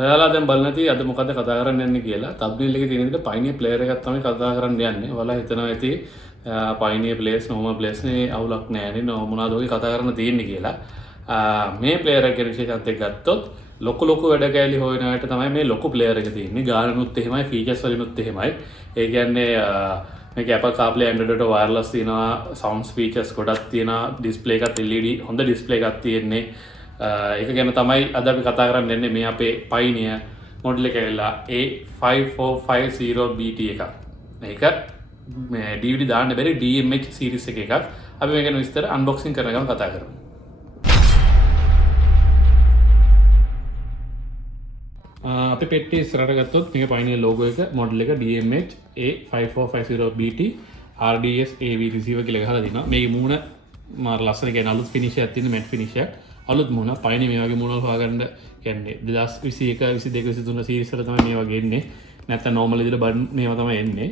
ඔයාලා දැන් බලන්න ඇති අද මොකද කතා කරන්න යන්නේ කියලා. thumbnail එකේ තියෙන විදිහට Pioneer player එකක් තමයි කතා කරන්න යන්නේ. ඔයාලා හිතනවා ඇති Pioneer players normal players නේ අවුලක් නැහැ නේ මොනවද ඔය කතා කරන්න තියෙන්නේ කියලා. මේ player එක විශේෂත්වයක් ගත්තොත් ලොකු වැඩ කැලි හොයන අයට තමයි මේ ලොකු player එක තියෙන්නේ. ගානනුත් එහෙමයි features වලිනුත් එහෙමයි. ඒ කියන්නේ මේක Apple CarPlay Android වලට wireless තියෙනවා, sound features ගොඩක් තියෙනවා, display එකත් LED හොඳ display එකක් තියෙන්නේ. ඒක ගැන තමයි අද අපි කතා කරන්න යන්නේ මේ අපේ Pioneer මොඩල් එක ඇවිල්ලා A5450BT එකක්. මේක මේ DVD දාන්න බැරි DMH series එකක්. අපි මේක ගැන විස්තර unboxing කරන ගමන් කතා කරමු. අපි පෙට්ටිය ඉස්සරහට ගත්තොත් මේක Pioneer logo එක මොඩල් එක DMH A5450BT RDS AV receiver කියලා ගහලා දිනවා. මේකේ මූණ මාර ලස්සන කියන්නේ අලුත් finish එකක් තියෙන matte finish එකක්. අලුත් මුණ Pioneer මේ වගේ මුණ හොයාගන්න කියන්නේ 2021 22 23 සීරීස් වල තමයි මේ වගේ එන්නේ. නැත්නම් normal විදිහට බටන් මේවා තමයි එන්නේ.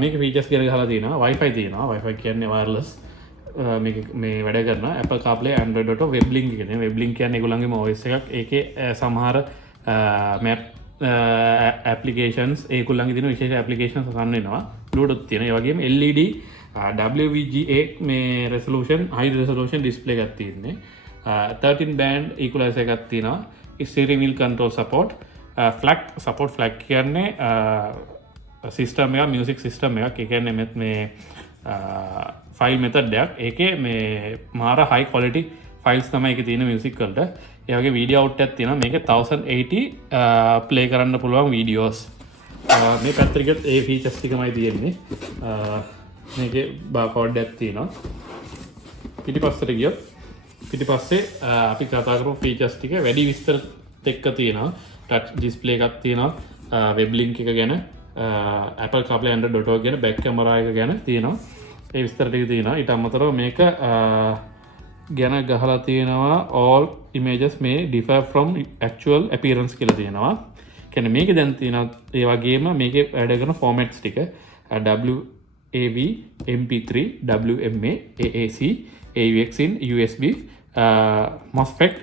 මේක features කියලා ගහලා තියෙනවා. Wi-Fi තියෙනවා. Wi-Fi කියන්නේ wireless. මේක මේ වැඩ කරන Apple CarPlay Android Auto web link කියන්නේ web link කියන්නේ ඒගොල්ලන්ගේම OS එකක්. ඒකේ සමහර map applications ඒගොල්ලන්ගේ තියෙන විශේෂ applications ගන්න වෙනවා. Bluetooth තියෙනවා. ඒ වගේම LED WVGA මේ resolution high resolution display එකක් තියෙන්නේ. 13 band equalizer එකක් තියෙනවා. steering wheel control support, FLAC support. FLAC කියන්නේ system එක music system එකක්. ඒ කියන්නේ මේ file method එකක්. ඒකේ මේ මාර high quality files තමයි ඒකේ තියෙන music වලට. ඒ වගේ video out එකක් තියෙනවා. මේක 1080 play කරන්න පුළුවන් videos. මේ පැත්තට ගියොත් ඒ features ටිකමයි තියෙන්නේ. මේකේ barcode එකක් තියෙනවා. පිටිපස්සට ගියොත් පිටිපස්සේ අපි කතා කරමු features ටික වැඩි විස්තර එක්ක තියෙනවා. touch display එකක් තියෙනවා, web link එක ගැන, Apple CarPlay Android Auto ගැන, back camera එක ගැන තියෙනවා. ඒ විස්තර ටික තියෙනවා. ඊට අමතරව මේක ගැන ගහලා තියෙනවා all images may differ from actual appearance කියලා තියෙනවා. කියන්නේ මේකේ දැන් තියෙනවා ඒ වගේම මේකේ වැඩ කරන formats ටික WAV, MP3, WMA, AAC, AUX in, USB, MOSFET,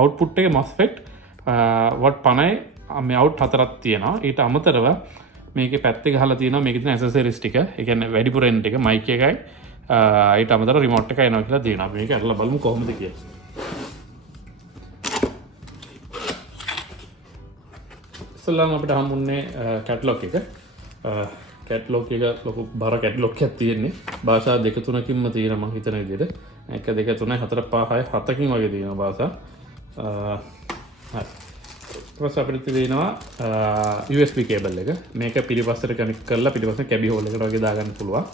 output එක MOSFET watt 50යි මේ out 4ක් තියෙනවා. ඊට අමතරව මේකේ පැත්තේ ගහලා තියෙනවා මේකේ තියෙන accessories ටික. ඒ කියන්නේ වැඩිපුර එන ටික mic එකයි ඊට අමතරව remote එකයි එනවා කියලා තියෙනවා. අපි මේක අරලා බලමු කොහොමද කියලා. ඉස්සෙල්ලාම අපිට හම්බුනේ catalog එක. කැට්ලොග් එක ලොකු බර කැට්ලොග් එකක් තියෙන්නේ. භාෂා 2-3කින්ම තියෙනවා මම හිතන විදිහට. 1 2 3 4 5 6 7කින් වගේ තියෙනවා භාෂා. හරි. ඊට අපිට තියෙනවා USB cable එක. මේක පිටිපස්සට කනෙක්ට් කරලා පිටිපස්සේ කැබි හෝල් එකට වගේ දාගන්න පුළුවන්.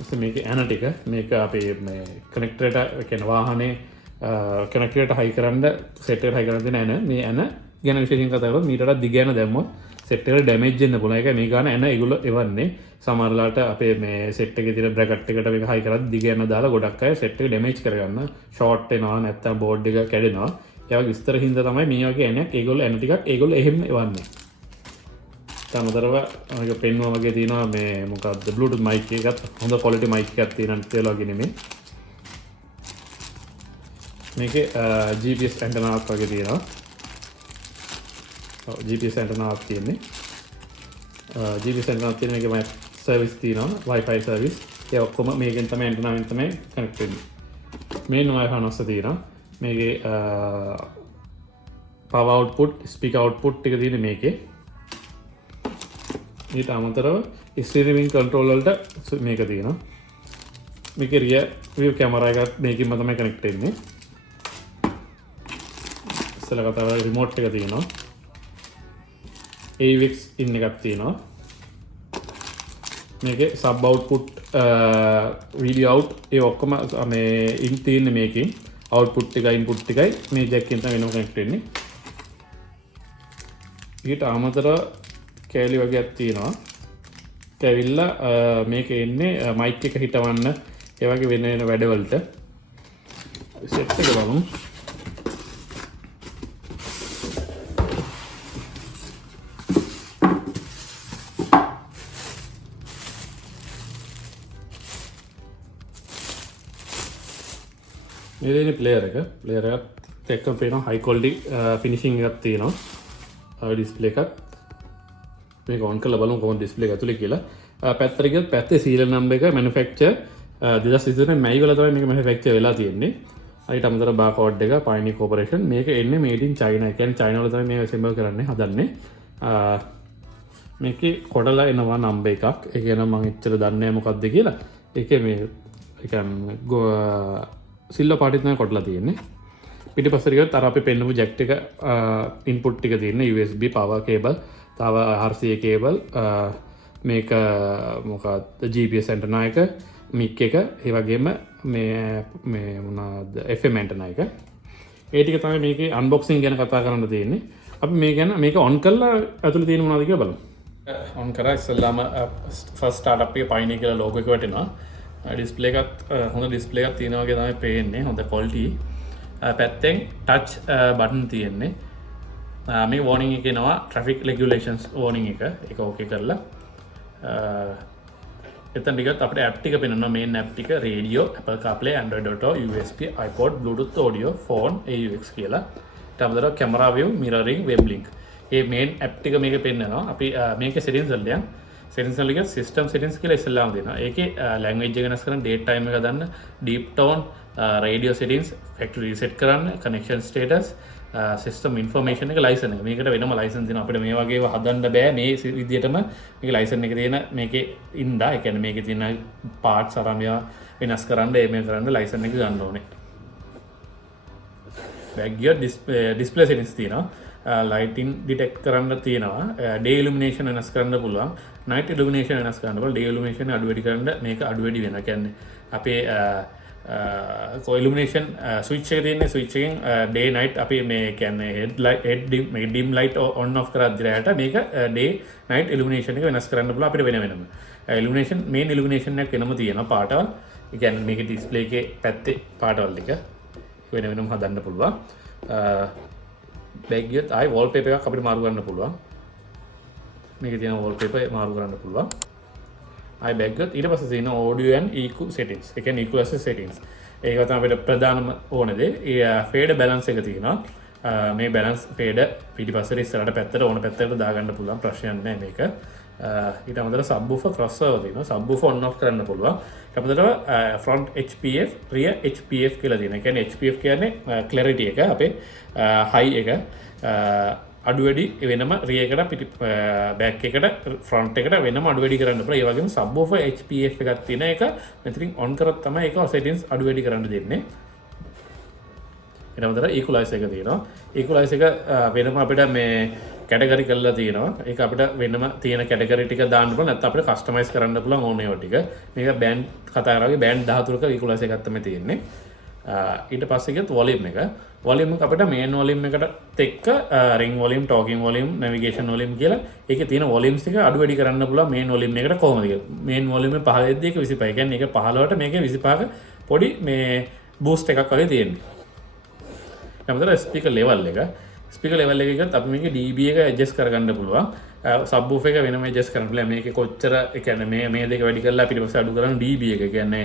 ඊට මේකේ ඇන ටික මේක අපේ මේ කනෙක්ටර් එකට කියන වාහනේ කනෙක්ටර් එකට හයි කරන්න සෙට් එකට හයි කරන්න දෙන ඇන. මේ ඇන ගැන විශේෂයෙන් කතා කරලා මීටරක් දිග යන දැම්මොත් සෙට් එකට ඩැමේජ් වෙන්න පුළුවන්. ඒක මේ ගාන ඇන ඒගොල්ලෝ එවන්නේ. සමහරලාට අපේ මේ සෙට් එකේ තියෙන බ්‍රැකට් එකට මේක හයි කරලා දිග යන දාලා ගොඩක් අය සෙට් එක ඩැමේජ් කරගන්න. ෂෝට් වෙනවා නැත්නම් බෝඩ් එක කැඩෙනවා. ඒ වගේ විස්තර හින්දා තමයි මේ වගේ ඇනක් ඒගොල්ලෝ ඇන ටිකක් ඒගොල්ලෝ එහෙම එවන්නේ. තමතරව මේක පෙන්වුවා වගේ තියෙනවා මේ මොකක්ද Bluetooth mic එකත් හොඳ quality mic එකක් තියෙනවා ඒ වගේ නෙමෙයි. මේකේ GPS antenna එකක් වගේ තියෙනවා. GPS antenna එකක් තියෙන්නේ. GPS antenna එකක් තියෙන මේකේ map service තියෙනවා, Wi-Fi service. ඒ ඔක්කොම මේකෙන් තමයි antenna එකෙන් තමයි connect වෙන්නේ. main Wi-Fi නොස්ස තියෙනවා. මේකේ power output, speaker output ටික තියෙන්නේ මේකේ. ඊට අමතරව steering wheel control වලට මේක තියෙනවා. මේකේ rear view camera එකත් මේකෙන්ම තමයි connect වෙන්නේ. ඉස්සෙල්ලා කතා කරලා remote එක තියෙනවා. AUX in එකක් තියෙනවා. මේකේ sub output video out ඒ ඔක්කොම මේ in තියෙන්නේ මේකේ. output එකයි input එකයි මේ jack එකෙන් තමයි වෙනම connect වෙන්නේ. ඊට අමතරව කෑලි වගේක් තියෙනවා. කැවිල්ලා මේක එන්නේ mic එක හිටවන්න ඒ වගේ වෙන වැඩවලට. set එක බලමු. මේ දෙන්නේ player එක. player එකත් එක්කම පේනවා high quality finishing එකක් තියෙනවා display එකක්. මේක on කරලා බලමු කොහොමද display එක ඇතුලේ කියලා. පැත්තට ගියොත් පැත්තේ serial number එක manufacture 2023 මැයි වල තමයි මේක manufacture වෙලා තියෙන්නේ. ඊට අමතරව barcode එක Pioneer Corporation මේක එන්නේ made in China. ඒ කියන්නේ China වල තමයි මේක assemble කරන්නේ හදන්නේ. මේකේ කොටලා එනවා number එකක්. ඒ කියන්නේ මම එච්චර දන්නේ නැහැ මොකක්ද කියලා. ඒකේ මේ ඒ කියන්නේ සිල්වර් පාටින් තමයි කොටලා තියෙන්නේ. පිටිපස්සට ගියොත් අර අපි පෙන්නපු jack එක input ටික තියෙන්නේ USB power cable, තව RCA cable, මේක මොකක්ද GPS antenna එක, mic එක, ඒ වගේම මේ මොනවාද FM antenna එක. ඒ ටික තමයි මේකේ unboxing ගැන කතා කරන්න තියෙන්නේ. අපි මේක on කරලා ඇතුලේ තියෙන මොනවද කියලා බලමු. on කරා ඉස්සෙල්ලාම first startup එකේ Pioneer කියලා logo එක වටිනවා. display එකත් හොඳ display එකක් තියෙනවා වගේ තමයි පේන්නේ. හොඳ quality. පැත්තෙන් touch button තියෙන්නේ. මේ warning එක එනවා traffic regulations warning එක. ඒක okay කරලා. එතන ටිකත් අපිට app ටික පෙන්නනවා main app ටික radio, Apple CarPlay, Android Auto, USB, iPod, Bluetooth audio, phone, AUX කියලා. ඊට අමතරව camera view, mirroring, web link. මේ main app ටික මේකේ පෙන්නනවා. අපි මේකේ settings වලට යන්. settings වල ගියත් system settings කියලා ඉස්සෙල්ලාම දෙනවා. ඒකේ language එක වෙනස් කරන්න, date time එක දාන්න, deep tone, radio settings, factory reset කරන්න, connection status, system information එක license එක. මේකට වෙනම license දෙනවා. අපිට මේ වගේ ඒවා හදන්න බෑ මේ විදිහටම මේක license එක තියෙන මේකේ ඉඳා. ඒ කියන්නේ මේකේ තියෙන parts අරන් මේවා වෙනස් කරන්න, මේ කරන්න license එක ගන්න ඕනේ. back gear display settings තියෙනවා. lighting detect කරන්න තියෙනවා. day illumination වෙනස් කරන්න පුළුවන්. night illumination වෙනස් කරන්න පුළුවන්. day illumination අඩු වැඩි කරන්න මේක අඩු වැඩි වෙනවා. කියන්නේ අපේ illumination switch එක තියෙන්නේ switch එකෙන් day night අපි මේ කියන්නේ head dim light on off කරද්දී රැට මේක day night illumination එක වෙනස් කරන්න පුළුවන් අපිට වෙනම illumination main illumination එකක් වෙනම තියෙනවා පාටවල්. ඒ කියන්නේ මේකේ display එකේ පැත්තේ පාටවල් ටික වෙනම හදන්න පුළුවන්. back ගියත් ආයි wallpaper එකක් අපිට මාරු කරන්න පුළුවන්. මේකේ තියෙන wallpaper මාරු කරන්න පුළුවන්. ආයි back ගියත් ඊට පස්සේ තියෙන audio and EQ settings. ඒ කියන්නේ equalizer settings. ඒක තමයි අපිට ප්‍රධානම ඕන දේ. ඒ fade balance එක තියෙනවා. මේ balance fade පිටිපස්සට ඉස්සරහට පැත්තට ඕන පැත්තකට දාගන්න පුළුවන් ප්‍රශ්නයක් නැහැ මේක. ඊට අමතරව subwoofer crossover තියෙනවා. subwoofer on off කරන්න පුළුවන්. ඊට අමතරව front HPF rear HPF කියලා තියෙනවා. ඒ කියන්නේ HPF කියන්නේ clarity එක අපේ high එක අඩු වැඩි වෙනම rear එකට පිටි back එකට front එකට වෙනම අඩු වැඩි කරන්න පුළුවන්. ඒ වගේම subwoofer HPF එකක් තියෙන එක මෙතනින් on කරොත් තමයි ඒක settings අඩු වැඩි කරන්න දෙන්නේ. ඊට අමතරව equalizer එක තියෙනවා. equalizer එක වෙනම අපිට මේ කැටගරි කරලා තියෙනවා. ඒක අපිට වෙනම තියෙන කැටගරි ටික දාන්න පුළුවන්. නැත්නම් අපිට කස්ටමයිස් කරන්න පුළුවන් ඕන ඒවා ටික. මේක බෑන්ඩ් කතා කරා වගේ බෑන්ඩ් 13ක equalizer එකක් තමයි තියෙන්නේ. ඊට පස්සේ ගියත් volume එක. volume එක අපිට main volume එකට එක්ක ring volume, talking volume, navigation volume කියලා ඒකේ තියෙන volumes ටික අඩු වැඩි කරන්න පුළුවන් main volume එකට කොහොමද කියලා. main volume එක 15 දී එක 25. ඒ කියන්නේ ඒක 15ට මේකේ 25ක පොඩි මේ boost එකක් වගේ තියෙන්නේ. ඊට speaker level එක. speaker level එක ගියත් අපි මේකේ dB එක adjust කරගන්න පුළුවන්. subwoofer එක වෙනම adjust කරන්න පුළුවන්. මේකේ කොච්චර ඒ කියන්නේ මේ දෙක වැඩි කරලා පිටිපස්ස අඩු කරන dB එක. ඒ කියන්නේ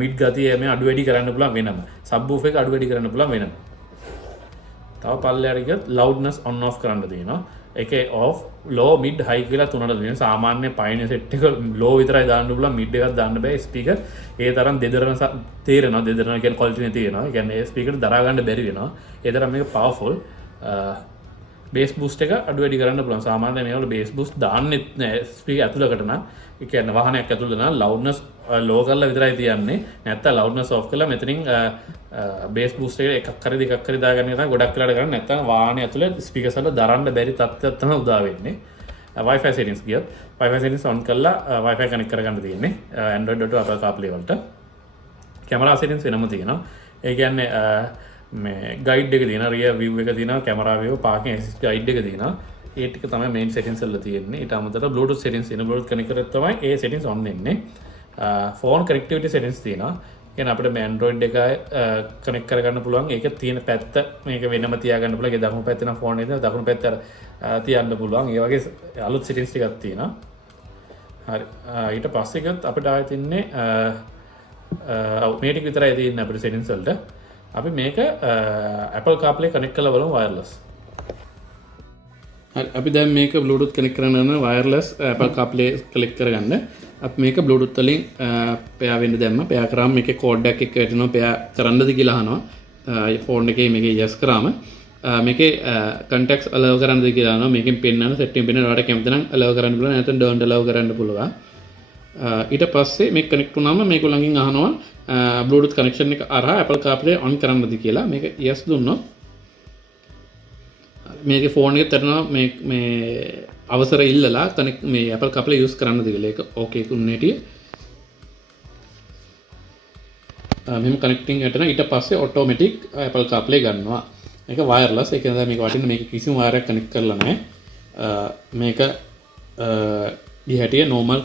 mid ගතිය මේ අඩු වැඩි කරන්න පුළුවන් වෙනම. subwoofer එක අඩු වැඩි කරන්න පුළුවන් වෙනම. තව පල්ලෙහාට ගියත් loudness on off කරන්න තියෙනවා. ඒකේ off, low, mid, high කියලා තුනට දෙනවා. සාමාන්‍ය Pioneer set එක low විතරයි දාන්න පුළුවන්. mid එකක් දාන්න බෑ. speaker ඒ තරම් දෙදරන තේරෙනවා. දෙදරන කියන්නේ quality නේ තියෙනවා. ඒ කියන්නේ speaker දරා ගන්න බැරි වෙනවා. ඒ තරම් මේක powerful. bass boost එක අඩු වැඩි කරන්න පුළුවන්. සාමාන්‍යයෙන් මේවල bass boost දාන්නෙත් නෑ speaker ඇතුළකට නම්. ඒ කියන්නේ වාහනයක් ඇතුළත නම් loudness low කරලා විතරයි තියන්නේ. නැත්තම් loudness off කරලා මෙතනින් bass boost එක එකක් හරි දෙකක් හරි දාගන්න එක තමයි ගොඩක් වෙලාට කරන්නේ. නැත්තම් වාහනේ ඇතුළේ speakers වල දරන්න බැරි තත්ත්වයක් තමයි උදා වෙන්නේ. Wi-Fi settings ගියත් Wi-Fi settings on කරලා Wi-Fi connect කරගන්න තියෙන්නේ. Android Auto, Apple CarPlay වලට. camera settings වෙනම තියෙනවා. ඒ කියන්නේ මේ guide එක තියෙනවා, rear view එක තියෙනවා, camera view, parking assist guide එක තියෙනවා. ඒ ටික තමයි main settings වල තියෙන්නේ. ඊට අමතරව Bluetooth settings තියෙනවා. Bluetooth connect කරත් තමයි ඒ settings on වෙන්නේ. phone connectivity settings තියෙනවා. කියන්නේ අපිට මේ Android එක connect කරගන්න පුළුවන්. ඒක තියෙන පැත්ත මේක වෙනම තියාගන්න පුළුවන්. ඒක දකුණු පැත්තේ නම් phone එකේ දකුණු පැත්තට තියන්න පුළුවන්. ඒ වගේ අලුත් settings ටිකක් තියෙනවා. හරි. ඊට පස්සේ ගියත් අපිට ආයෙත් ඉන්නේ මේ ටික විතරයි තියෙන්නේ අපිට settings වලට. අපි මේක Apple CarPlay කනෙක්ට් කරලා බලමු wireless. හරි අපි දැන් මේක Bluetooth කනෙක්ට් කරන්න යන wireless Apple CarPlay කනෙක්ට් කරගන්න. අපි මේක Bluetooth වලින් pair වෙන්න දැම්ම. pair කරාම මේකේ code එකක් එක්ක වැටෙනවා. pair කරන්නද කියලා අහනවා. ෆෝන් එකේ මේකේ yes කරාම මේකේ contacts allow කරන්නද කියලා අහනවා. මේකෙන් පෙන්නන setting පෙන්නන ඔයාලට කැමති නම් allow කරන්න පුළුවන්. නැත්නම් don't allow කරන්න පුළුවන්. ඊට පස්සේ මේක කනෙක්ට් වුණාම මේගොල්ලන්ගෙන් අහනවා Bluetooth connection එක අරහා Apple CarPlay on කරන්නද කියලා. මේක yes දුන්නොත් මේකේ ෆෝන් එකේ තරනවා මේ අවසර ඉල්ලලා කනෙක්ට් මේ Apple CarPlay use කරන්නද කියලා. ඒක okay කුන්නේ ටිය. මෙහෙම කනෙක්ටිං කරන ඊට පස්සේ ඔටෝමැටික් Apple CarPlay ගන්නවා. මේක වයර්ලස්. ඒක නිසා මේක වටින්න මේක කිසිම වයරයක් කනෙක්ට් කරලා නැහැ. මේක දිහටිය normal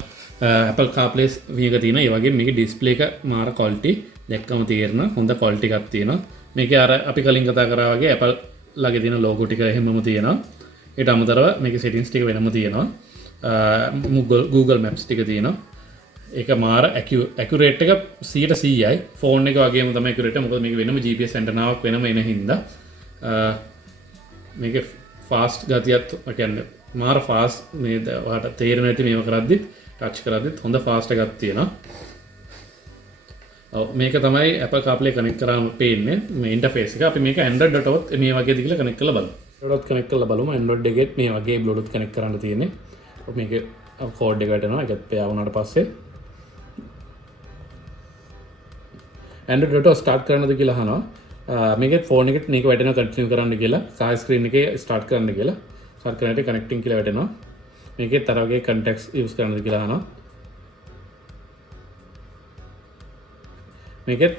Apple CarPlay මේක තියෙනවා. ඒ වගේම මේකේ display එක මාර quality දැක්කම තේරෙනවා. හොඳ quality එකක් තියෙනවා. මේකේ අර අපි කලින් කතා කරා වගේ Apple ළඟ තියෙන logo ටික එහෙමම තියෙනවා. ඊට අමතරව මේකේ settings ටික වෙනම තියෙනවා. Google Maps ටික තියෙනවා. ඒක මාර accurate එක 100%යි. ෆෝන් එක වගේම තමයි accurate. මොකද මේක වෙනම GPS ඇන්ටනාවක් වෙනම එන හින්දා මේක fast ගතියත් කියන්නේ මාර fast මේ ඔයාලට තේරෙන්නේ නැති මේව කරද්දි ටච් කරද්දිත් හොඳ fast එකක් තියෙනවා. ඔව් මේක තමයි Apple CarPlay කනෙක්ට් කරාම පේන්නේ මේ ඉන්ටර්ෆේස් එක. අපි මේක Android.වත් මේ වගේ දිගට කනෙක්ට් කරලා බලමු. Android කනෙක්ට් කරලා බලමු. Android එකෙත් මේ වගේ Bluetooth කනෙක්ට් කරන්න තියෙන්නේ. මේක කෝඩ් එක වැටෙනවා. ඒකත් පෙයා වුණාට පස්සේ Android.ව ස්ටාර්ට් කරන්නද කියලා අහනවා. මේකෙත් ෆෝන් එකෙත් මේක වැටෙනවා කන්ටිනියු කරන්න කියලා. සායි ස්ක්‍රීන් එකේ ස්ටාර්ට් කරන්න කියලා. ස්ටාර්ට් කරනකොට කනෙක්ටිං කියලා වැටෙනවා. මේකෙත් අර වගේ contacts use කරන්නද කියලා අහනවා. මේකෙත්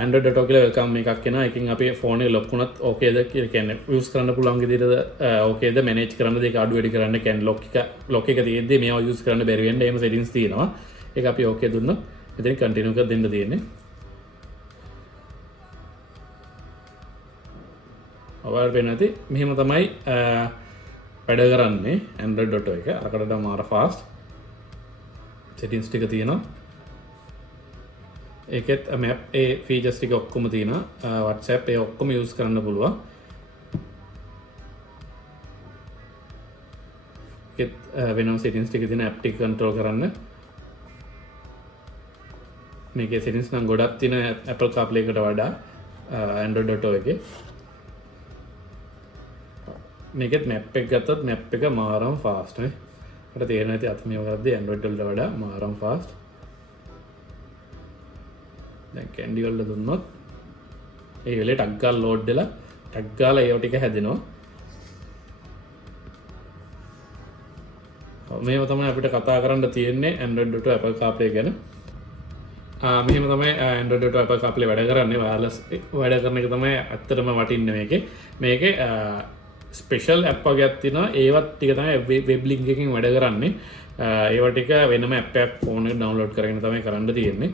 Android.ව කියලා වෙල්කම් එකක් එනවා. එකකින් අපි ෆෝන් එක ලොක් වුණත් ඕකේද කියලා කියන්නේ use කරන්න පුළුවන් විදිහටද ඕකේද මැනේජ් කරන්නද ඒක අඩු වැඩි කරන්න කියන්නේ ලොක් එක තියෙද්දි මේවා use කරන්න බැරි වෙන්න එහෙම settings තියෙනවා. ඒක අපි ඕකේ දුන්නොත් මෙතන කන්ටිනියු කර දෙන්න තියෙන්නේ. ඔයාලට වෙන්නේ නැති මෙහෙම තමයි වැඩ කරන්නේ Android.ව එක. අරකට මාර fast settings ටික තියෙනවා. ඒකෙත් map ඒ features ටික ඔක්කොම තියෙනවා. WhatsApp ඒ ඔක්කොම use කරන්න පුළුවන්. ඒකෙත් වෙනම settings ටික තියෙන app ටික control කරන්න. මේකේ settings නම් ගොඩක් තියෙන Apple CarPlay එකට වඩා Android.ව එකේ. මේකෙත් map එක ගත්තොත් map එක මාරම fast නේ. අපිට තේරෙන්නේ නැති අත මේව කරද්දී Android වලට වඩා මාරම fast. දැන් කැන්ඩි වලට දුන්නොත් ඒ වෙලේ ටග් ගාලා ලෝඩ් වෙලා ටග් ගාලා ඒව ටික හැදෙනවා. මේව තමයි අපිට කතා කරන්න තියෙන්නේ Android.ව Apple CarPlay ගැන. මෙහෙම තමයි Android.ව Apple CarPlay වැඩ කරන්නේ. wireless වැඩ කරන එක තමයි ඇත්තටම වටින්නේ මේකේ. මේකේ ස්පෙෂල් ඇප් වගේක් තියෙනවා. ඒවත් ටික තමයි වෙබ් ලින්ක් එකකින් වැඩ කරන්නේ. ඒවා ටික වෙනම ඇප් එකක් ෆෝන් එකට ඩවුන්ලෝඩ් කරගෙන තමයි කරන්න තියෙන්නේ.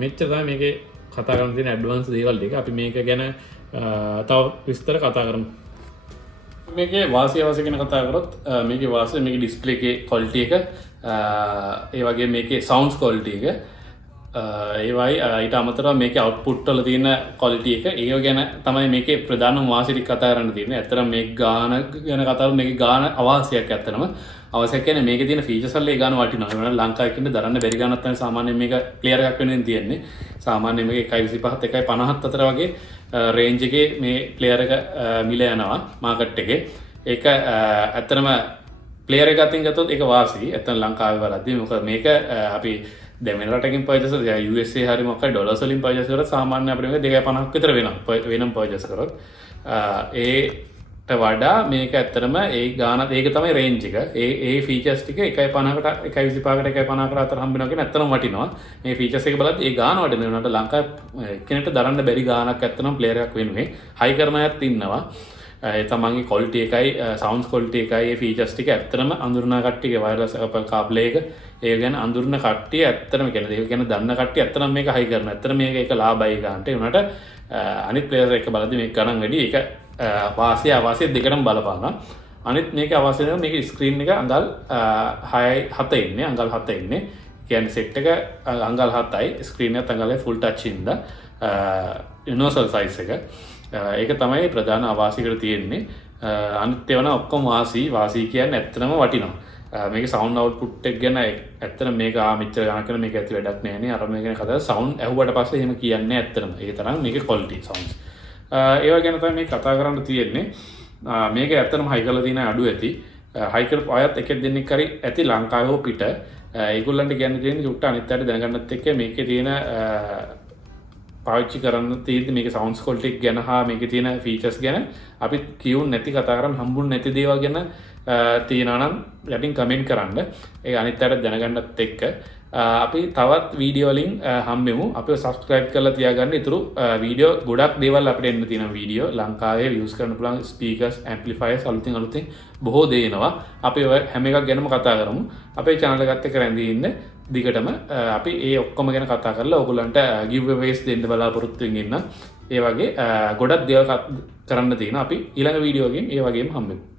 මෙච්චර තමයි මේකේ කතා කරන්න තියෙන ඇඩ්වාන්ස් දේවල් ටික. අපි මේක ගැන තව විස්තර කතා කරමු. මේකේ වාසිය ගැන කතා කරොත් මේකේ වාසිය මේකේ ඩිස්ප්ලේ එකේ ක්වොලිටි එක ඒ වගේ මේකේ සවුන්ඩ්ස් ක්වොලිටි එක ඒවයි ඊට අමතරව මේකේ අවුට්පුට් වල තියෙන ක්වොලිටි එක ඒව ගැන තමයි මේකේ ප්‍රධානම වාසිය ටික කතා කරන්න තියෙන්නේ. ඇත්තටම මේ ගාන ගැන කතා කරලා මේකේ ගාන අවාසියක් ඇත්තටම අවශ්‍ය කියන්නේ මේකේ තියෙන ෆීචර්ස් වල ඒ ගාන වටිනවා. ඒ වුණාට ලංකාවේ ඉන්න දරන්න බැරි ගානක් තමයි සාමාන්‍යයෙන් මේක ක්ලියර් එකක් වෙනින් තියෙන්නේ. සාමාන්‍යයෙන් මේක 125ත් 150ත් අතර වගේ රේන්ජ් එකේ මේ ප්ලේයර් එක මිල යනවා මාකට් එකේ. ඒක ඇත්තටම ප්ලේයර් එක අතින් ගත්තොත් ඒක වාසි. ඇත්තටම ලංකාවේ වලදී මොකද මේක අපි දැන් වෙන රටකින් පර්චේස් කරලා USA හරි මොකක් හරි ඩොලර්ස් වලින් පර්චේස් කරලා සාමාන්‍ය අපිට මේක 250ක් විතර වෙනවා. වෙනම පර්චේස් කරොත් ඒට වඩා මේක ඇත්තටම ඒ ගාන ඒක තමයි රේන්ජ් එක. ඒ ෆීචර්ස් ටික 150කට 125කට 150කට අතර හම්බ වෙනවා කියන ඇත්තටම වටිනවා. මේ ෆීචර්ස් එක බලද්දි ඒ ගාන වටින වෙනාට ලංකාවේ කෙනෙක්ට දරන්න බැරි ගානක් ඇත්තටම ප්ලේයර් එකක් වෙනුවේ හයි කරන අයත් ඉන්නවා. ඒ තමන්ගේ ක්වොලිටි එකයි සවුන්ඩ්ස් ක්වොලිටි එකයි ඒ ෆීචර්ස් ටික ඇත්තටම අඳුරන කට්ටියගේ වයර්ලස් Apple CarPlay එක ඒ ගැන අඳුරන කට්ටිය ඇත්තටම කියන්නේ ඒක ගැන දන්න කට්ටිය ඇත්තටම මේක හයි කරනවා. ඇත්තටම මේක එක ලාභයි ගන්නට. ඒ වුණාට අනිත් ප්ලේයර් එක බලද්දි මේක ගණන් වැඩි. ඒක වාසිය අවාසිය දෙකටම බලපානවා. අනිත් මේක අවාසිය නම් මේක ස්ක්‍රීන් එක අඟල් 6 7 ඉන්නේ. අඟල් 7 ඉන්නේ. කියන්නේ සෙට් එක අඟල් 7යි ස්ක්‍රීන් එකත් අඟලේ ෆුල් ටච් ඉඳලා යුනිවර්සල් සයිස් එක. ඒක තමයි ප්‍රධාන අවාසිකට තියෙන්නේ. අනිත් ඒවා නම් ඔක්කොම වාසී කියන්නේ ඇත්තටම වටිනවා. මේක සවුන්ඩ් අවුට්පුට් එක ගැන ඇත්තටම මේක මෙච්චර ගණන් කරන මේක ඇති වැඩක් නැහැ නේ. අර මේක ගැන කතා සවුන්ඩ් ඇහුවට පස්සේ එහෙම කියන්නේ ඇත්තටම. ඒ තරම් මේක ක්වොලිටි සවුන්ඩ්ස්. ඒවා ගැන තමයි මේ කතා කරන්න තියෙන්නේ. මේක ඇත්තටම හයි කරලා තියෙන අඩු ඇති. හයි කරපු අයත් එකෙක් දෙන්නෙක් හරි ඇති ලංකාවේ හෝ පිට. ඒගොල්ලන්ට කියන්න තියෙන්නේ චුට්ට අනිත් අයට දැනගන්නත් එක්ක මේකේ තියෙන පාවිච්චි කරන්න තියෙද්දි මේක සවුන්ඩ්ස් ක්වොලිටි ගැන හා මේකේ තියෙන ෆීචර්ස් ගැන අපි කියුන් නැති කතා කරන් හම්බුන් නැති දේවල් ගැන තියෙනවා නම් යටින් කමෙන්ට් කරන්න. ඒක අනිත් අයට දැනගන්නත් එක්ක අපි තවත් වීඩියෝ වලින් හම්බෙමු. අපිව සබ්ස්ක්‍රයිබ් කරලා තියාගන්න. ඊටු වීඩියෝ ගොඩක් දේවල් අපිට එන්න තියෙන වීඩියෝ ලංකාවේ යූස් කරන්න පුළුවන් ස්පීකර්ස් ඇම්ප්ලිෆයර්ස් අලුතින් බොහෝ දේ එනවා. අපි හැම එකක් ගැනම කතා කරමු. අපේ channel එකත් එක්ක රැඳී ඉන්න දිගටම අපි ඒ ඔක්කොම ගැන කතා කරලා ඔයගොල්ලන්ට giveaways දෙන්න බලාපොරොත්තු වෙමින් ඉන්න. ඒ වගේ ගොඩක් දේවල් කරන්න තියෙනවා. අපි ඊළඟ වීඩියෝ එකෙන් ඒ වගේම හම්බෙමු.